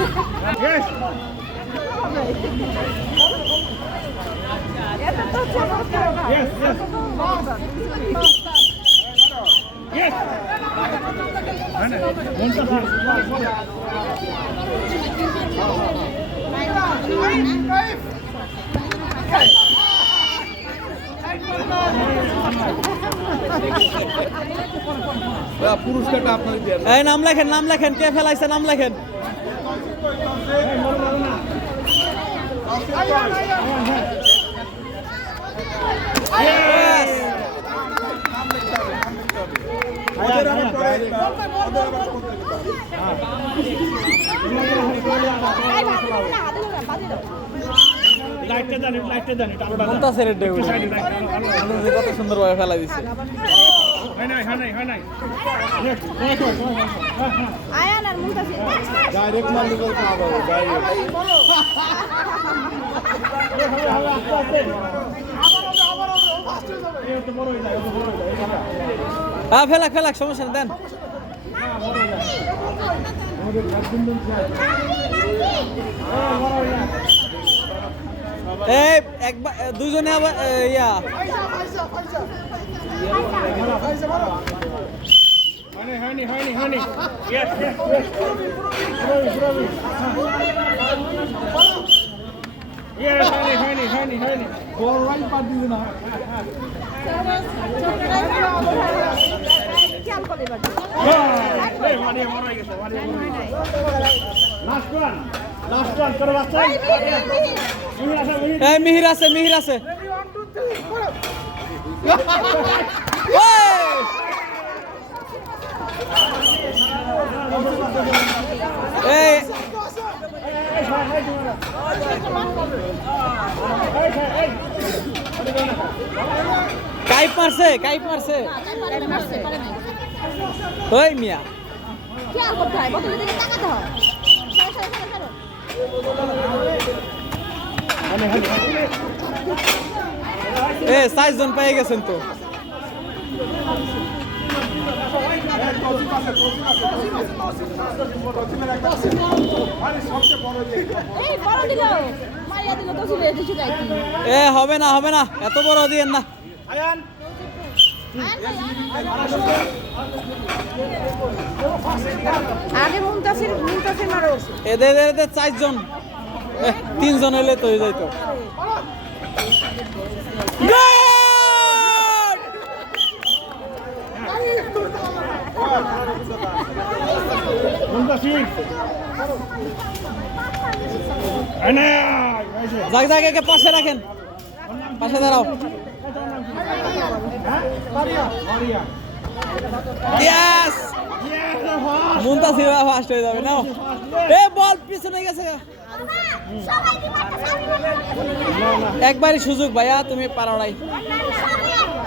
Yes. Yes, yes. Yes. মানে, মনটা ঠিক। পুরস্কারটা আপনাদের দেন এই নাম লেখেন নাম লেখেন কে ফেলাইছে নাম লেখেন সাইডে রাখেন, আলাদা, আলাদা। কত সুন্দর ভাবে ফেলাই দিছে আয়ান আর মুনতাসির ডাইরেক্ট মারলে তো ডাইরেক্ট আস্তে, হয়ে তো বড় হয়ে যায়। হ্যাঁ ফেলাক ফেলাক সমস্যা নেই দেন। এই একবার দুজনে আবার ইয়া মিহির আছে, মিহির। আছে কাইপ মারছে কাইপ মারছে ওই মিয়া খেয়াল এ সাইজ জন পেয়ে গেছেন তো। এ হবে না হবে না এত বড় দিয়েন না। আগে মুনতাসির মুনতাসির মারো। এদের এদের চারজন। তিনজন হলে তো হয়ে যাইতো। যাক যাক একে পাশে রাখেন। পাশে দাঁড়াও। হ্যাঁ? ইয়েস ইয়েস ফার্স্ট হয়ে যাবে, নাও। এ, বল, পিছনে গেছে একবারই সুযোগ ভাইয়া, তুমি পারো নাই।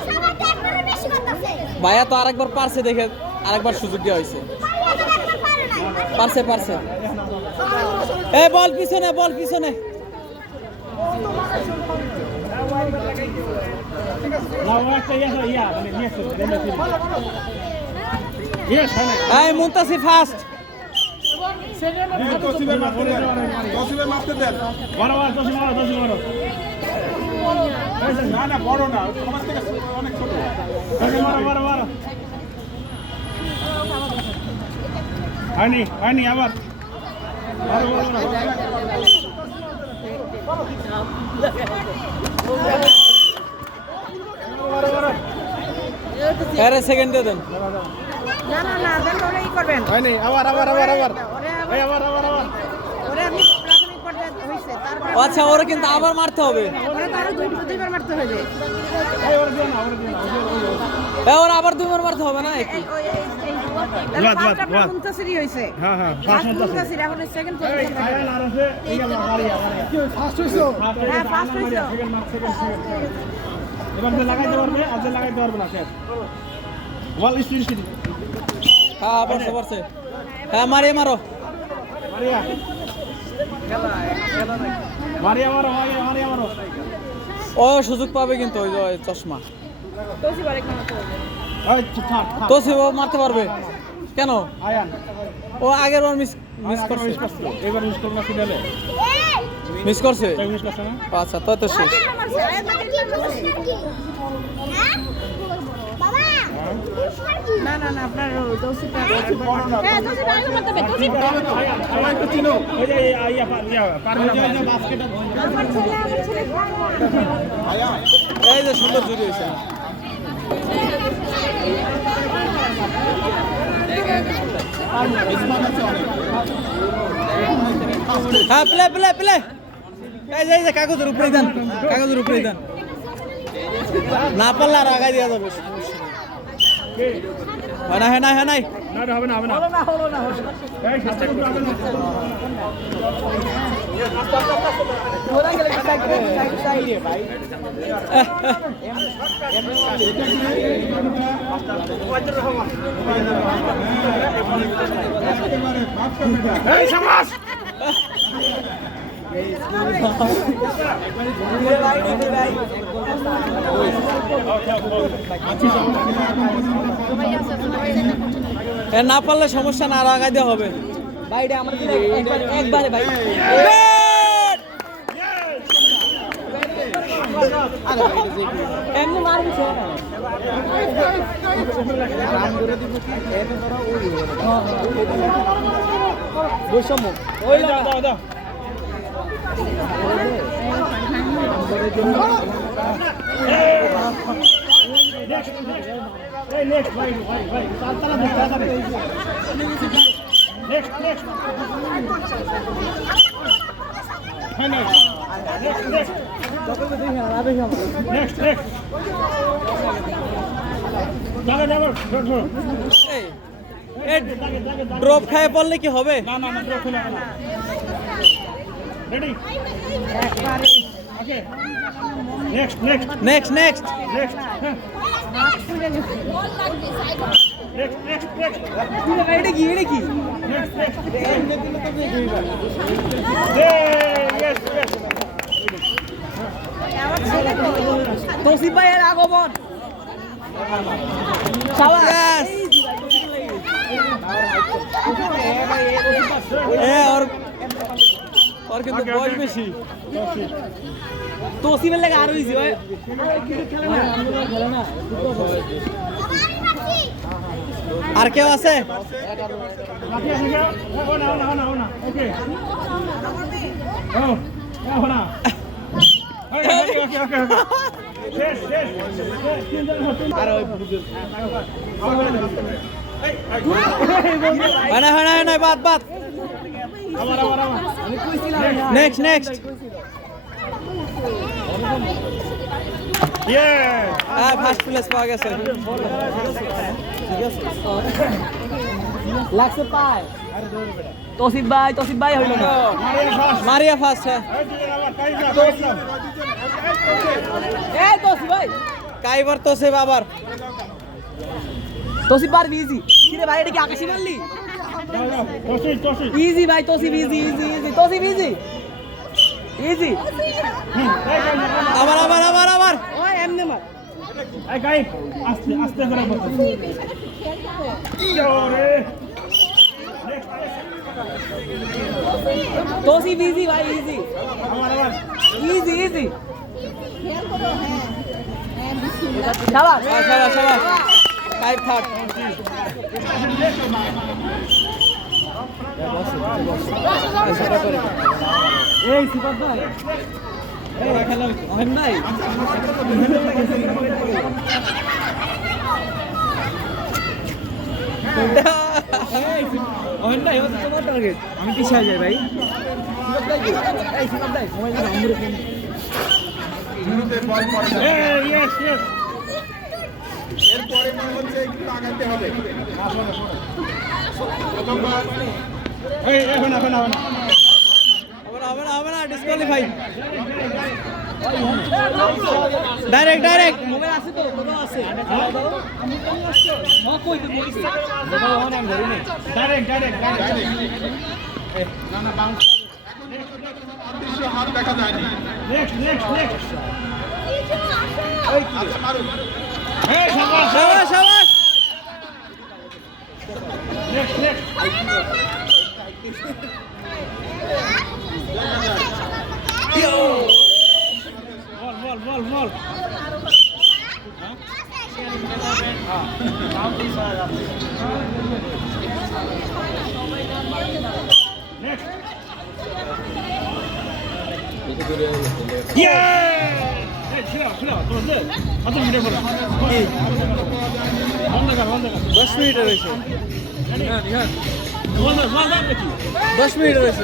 সবাই তো একবারে বেশি করতেছে ভাইয়া তো আরেকবার পারছে দেখে, আরেকবার সুযোগ দেওয়া হয়েছে। পারছে পারছে। এ, বল, পিছনে বল, পিছনে। ইয়া মানে আসুন নিয়ে আসুন ইয়েস হ্যাঁ এই মুনতাসির ফার্স্ট না না বড় না থেকে অনেক ছোট হয়নি হয়নি আবার সেকেন্ডে দেন। না না না দেন ওরে ই করবেন। হয়নি আবার আবার আবার আবার। এই আবার আবার আবার। ওরে আপনি প্রাথমিক পর্যায়ে হইছে তারপরে আচ্ছা ওরা কিন্তু আবার মারতে হবে। ওরে তো আরও দুই দুইবার মারতে হবে। এই ওর দিও না ওর দিও না ওরা আবার দুবার মারতে হবে না এই ওই এই এই দুয়াত, দুয়াত, ফার্স্ট দুয়াত। মুনতাসিরই হইছে। হ্যাঁ হ্যাঁ ফার্স্ট ফার্স্ট এখন সেকেন্ড পজিশন আয়ান আর আছে এই আবার মারিয়া মারিয়া ফার্স্ট হইছো। হ্যাঁ, first হইছো। সেকেন্ড মার্ক সেকেন্ড সেকেন্ড এবার লাগাইতে পারবে আর লাগাইতে পারবে না শেষ। Wall speed speed. হ্যাঁ পড়ছে পড়ছে হ্যাঁ মারিয়ে মারো। ও সুযোগ পাবে কিন্তু ওই চশমা। তো সে মারতে পারবে। কেন? ও আগের বার মিস মিস করছে। এবার মিস করবে না ফিনালে মিস করছে আচ্ছা তো তো শেষ। না না না আপনার দোষিটা হ্যাঁ দোষিটা আগে মারতে হবে দোষিটা সবাই তো চিনো। ওই যে ইয়া পার ইয়া পার বাস্কেট আমার ছেলে আমার ছেলে এই যে সুন্দর জুড়ি হয়েছে। হ্যাঁ প্লে প্লে প্লে। এই যে কাগজের উপরে দেন। কাগজের উপরে দেন। না পারলে আর আগাই দেওয়া যাবে। হয় না হয় না হয় নাই হবে না হবে না সমাজ না পারলে সমস্যা না আর আগাই দেওয়া হবে। বাইরে আমার দিলে একবার- একবারে ভাই। এমনি মারবি বৈষম্য। ওই দাও দাও। ড্রপ খায় পড়লে কি হবে? না না না drop Ready? Okay. Next, next. Next, next. Next. Next, next, next. এটা কি এটা কি? Next, next. Yay! Yes, yes. Tausif ভাইয়ের আগমন সাবাস এ ওর ওর কিন্তু বয়স বেশি। তো সিমের লাগে আরও ইজি হয় আর কেউ আছে? বাদ বাদ। नेक्स्ट नेक्स्ट ये হ্যাঁ ফার্স্ট প্লেস পাওয়া গেছে ঠিক আছে লাগছে পায় তসিফ ভাই তসিফ ভাই হইল না মারিয়া ফার্স্ট হ্যাঁ এই তসিফ ভাই কাইবার তসিফ আবার তসিফ বার বিজি কি রে ভাই এটা কি আকাশি মারলি ইজি ভাই Tasif easy easy easy Tasif easy easy আবার আবার আবার আবার ও এমনি মার এই গাইড আস্তে আস্তে করে বসো ইয়োরে তসিফ ইজি ভাই ইজি আবার আবার ইজি ইজি শাবাশ হ্যাঁ, সবাই সবাই ফাইভ থার্ড এই সুপার ভাই। খেলা হয় নাই আমি পিছিয়ে যাই এরপরে মনে হচ্ছে একটু আগাতে হবে। প্রথমবার এখন এখন এখন হবে না হবে না ডিসকোয়ালিফাই ডাইরেক্ট ডাইরেক্ট মোবাইল আছে তো কোথাও আছে। ও কই তো বলিস ডাইরেক্ট ডাইরেক্ট ডাইরেক্ট অদৃশ্য হাত দেখা যায়নি। নেক্সট নেক্সট নেক্সট এই Next. Yeah! দশ মিনিট রয়েছে। দশ মিনিট রয়েছে